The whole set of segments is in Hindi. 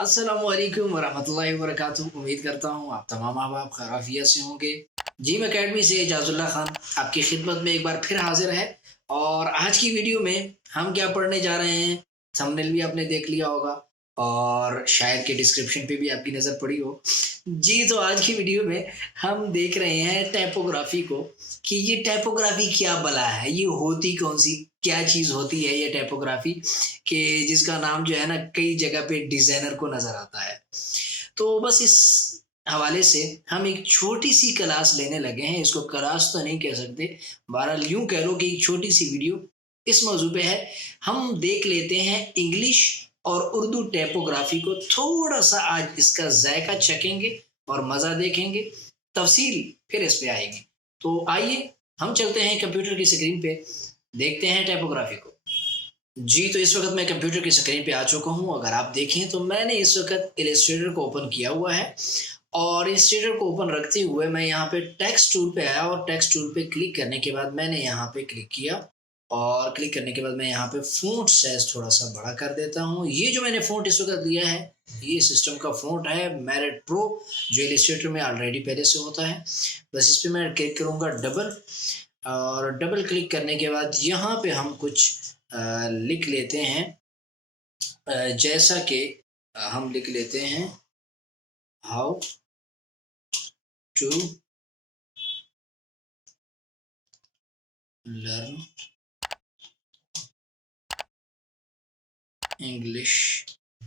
अस्सलामुअलैकुम वरहमतुल्लाहि वबरकातुहू। उम्मीद करता हूँ आप तमाम अहबाब खैरियत से होंगे। जिम एकेडमी से इजाज़ुल्लाह खान आपकी खिदमत में एक बार फिर हाजिर है। और आज की वीडियो में हम क्या पढ़ने जा रहे हैं, थंबनेल भी आपने देख लिया होगा और शायद कि डिस्क्रिप्शन पे भी आपकी नज़र पड़ी हो। जी, तो आज की वीडियो में हम देख रहे हैं टाइपोग्राफी को, कि ये टाइपोग्राफी क्या बला है, ये होती कौन-सी क्या चीज़ होती है ये टाइपोग्राफी, कि जिसका नाम जो है ना कई जगह पे डिज़ाइनर को नज़र आता है। तो बस इस हवाले से हम एक छोटी-सी क्लास लेने लगे हैं, इसको क्लास तो नहीं कह सकते, बहरहाल यूँ कह लो कि एक छोटी-सी वीडियो इस मौज़ू पे है। हम देख लेते हैं इंग्लिश और उर्दू टाइपोग्राफी को, थोड़ा-सा आज इसका ज़ायका चखेंगे और मज़ा देखेंगे, तफ़सील फिर इस पे आएगी। तो आइए हम चलते हैं कंप्यूटर की स्क्रीन पे, देखते हैं टाइपोग्राफी को। जी, तो इस वक़्त मैं कंप्यूटर की स्क्रीन पे आ चुका हूँ। अगर आप देखें तो मैंने इस वक़्त इलस्ट्रेटर को ओपन किया हुआ है और इलस्ट्रेटर को ओपन रखते हुए मैं यहाँ पे टेक्स्ट टूल पे आया और टेक्स्ट टूल पे क्लिक करने के बाद मैंने यहाँ पे क्लिक किया और क्लिक करने के बाद मैं यहाँ पे फ़ॉन्ट साइज़ थोड़ा-सा बड़ा कर देता हूँ। ये जो मैंने फ़ॉन्ट इस वक़्त लिया है, ये सिस्टम का फ़ॉन्ट है मेरिट प्रो, जो इलस्ट्रेटर में ऑलरेडी पहले से होता है। बस इस पे मैं क्लिक करूँगा डबल, और डबल क्लिक करने के बाद यहाँ पे हम कुछ लिख लेते हैं, जैसा कि हम लिख लेते हैं हाउ टू लर्न इंग्लिश।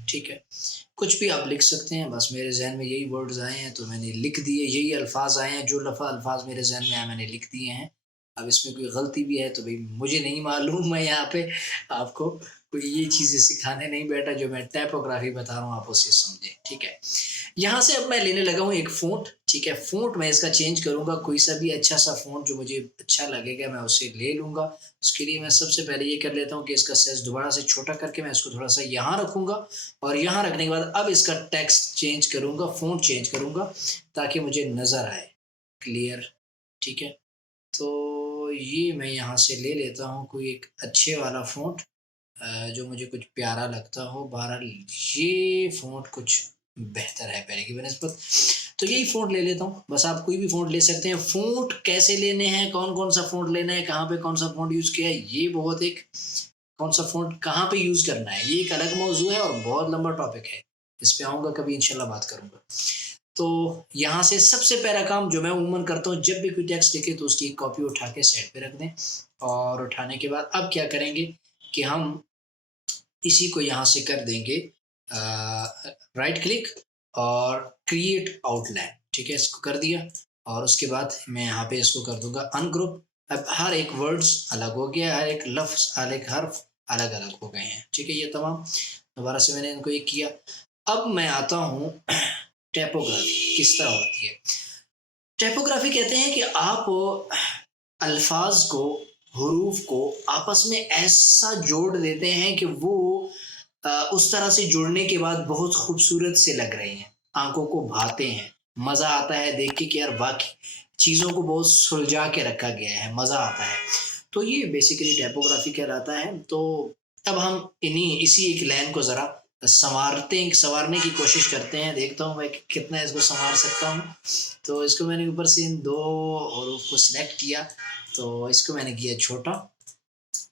ठीक है, कुछ भी आप लिख सकते हैं, बस मेरे ज़हन में यही वर्ड्स आए हैं तो मैंने लिख दिए, यही अल्फ़ाज़ आए हैं, जो अल्फ़ाज़ मेरे ज़हन में आए मैंने लिख दिए हैं। अब इसमें कोई गलती भी है तो भई मुझे नहीं मालूम, मैं यहाँ पे आपको कोई ये चीज़ें सिखाने नहीं बैठा, जो मैं टाइपोग्राफ़ी बता रहा हूँ आप उसे समझें, ठीक है। यहाँ से अब मैं लेने लगा हूँ एक फ़ॉन्ट, ठीक है, फ़ॉन्ट मैं इसका चेंज करूँगा, कोई सा भी अच्छा-सा फ़ॉन्ट जो मुझे अच्छा लगेगा मैं उसे ले लूँगा। उसके लिए मैं सबसे पहले ये कर लेता हूँ कि इसका साइज़ दोबारा से छोटा करके मैं इसको थोड़ा-सा यहाँ रखूँगा और यहाँ रखने के बाद अब इसका टेक्स्ट चेंज करूँगा, फ़ॉन्ट चेंज करूँगा ताकि मुझे नज़र आए, क्लियर, ठीक है। तो ये मैं यहाँ से ले लेता हूँ कोई एक अच्छे वाला फ़ॉन्ट, जो मुझे कुछ प्यारा लगता हो। बहरहाल ये फ़ॉन्ट कुछ बेहतर है पहले की बनिस्बत, तो यही फ़ॉन्ट ले लेता हूँ। बस आप कोई भी फ़ॉन्ट ले सकते हैं। फ़ॉन्ट कैसे लेने हैं, कौन-कौन सा फ़ॉन्ट लेना है, कहाँ पे कौन-सा फ़ॉन्ट यूज़ किया है, ये बहुत एक कौन-सा फ़ॉन्ट कहाँ पे यूज़ करना है, ये एक अलग मौज़ू है और बहुत लंबा टॉपिक है। इस पे आऊँगा कभी इंशाल्लाह बात करूँगा। तो यहाँ से सबसे पहला काम जो मैं अमूमन करता हूँ, जब भी कोई टेक्स्ट लिखे तो उसकी एक कॉपी उठा के साइड पे रख दें और उठाने के बाद अब क्या करेंगे कि हम इसी को यहाँ से कर देंगे राइट क्लिक और क्रिएट आउटलाइन, ठीक है, इसको कर दिया और उसके बाद मैं यहाँ पे इसको कर दूंगा अनग्रुप। अब हर एक वर्ड्स अलग हो गया, हर एक लफ्ज, हर एक हर्फ अलग अलग हो गए हैं, ठीक है, ये तमाम दोबारा से मैंने इनको एक किया। अब मैं आता हूँ टाइपोग्राफी किस तरह होती है। टाइपोग्राफी कहते हैं कि आप अल्फाज को, हरूफ को आपस में ऐसा जोड़ देते हैं कि वो उस तरह से जुड़ने के बाद बहुत खूबसूरत से लग रहे हैं, आंखों को भाते हैं, मज़ा आता है देख के कि यार वाकई चीज़ों को बहुत सुलझा के रखा गया है, मज़ा आता है। तो ये बेसिकली टाइपोग्राफी कहलाता है। तो अब हम इसी एक लाइन को ज़रा संवारने की कोशिश करते हैं, देखता हूँ मैं कि कितना इसको संवार सकता हूँ। तो इसको मैंने ऊपर से इन दो हरूफ को सिलेक्ट किया, तो इसको मैंने किया छोटा,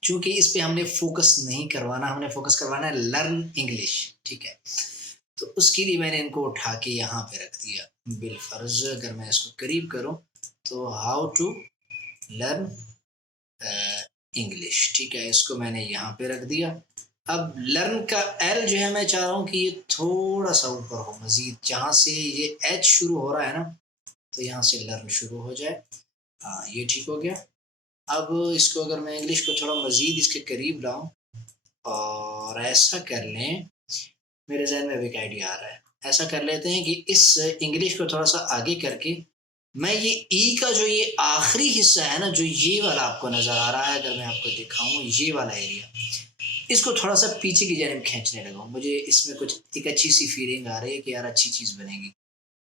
चूँकि इस पे हमने फ़ोकस नहीं करवाना, हमने फ़ोकस करवाना है लर्न इंग्लिश, ठीक है। तो उसके लिए मैंने इनको उठा के यहाँ पे रख दिया। बिलफ़र्ज़ अगर मैं इसको करीब करूँ तो हाउ टू लर्न इंग्लिश, ठीक है, इसको मैंने यहाँ पे रख दिया। अब लर्न का एल जो है मैं चाह रहा हूँ कि ये थोड़ा-सा ऊपर हो मज़ीद, जहाँ से ये एच शुरू हो रहा है ना, तो यहाँ से लर्न शुरू हो जाए। हाँ, ये ठीक हो गया। अब इसको अगर मैं इंग्लिश को थोड़ा मज़ीद इसके करीब लाऊँ और ऐसा कर लें, मेरे ज़हन में अभी एक आइडिया आ रहा है। ऐसा कर लेते हैं कि इस इंग्लिश को थोड़ा-सा आगे करके मैं ये ई का जो ये आखिरी हिस्सा है ना, जो ये वाला आपको नज़र आ रहा है, अगर मैं आपको दिखाऊँ ये वाला एरिया, इसको थोड़ा-सा पीछे की जानिब खींचने लगा हूँ। मुझे इसमें कुछ एक अच्छी-सी फ़ीलिंग आ रही है कि यार अच्छी चीज़ बनेगी।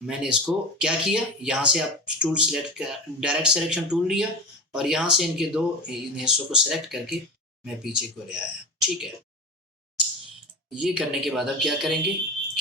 मैंने इसको क्या किया, यहाँ से आप tool select direct selection tool लिया और यहाँ से इनके दो इन हिस्सों को सेलेक्ट करके मैं पीछे को ले आया, ठीक है। ये करने के बाद अब क्या करेंगे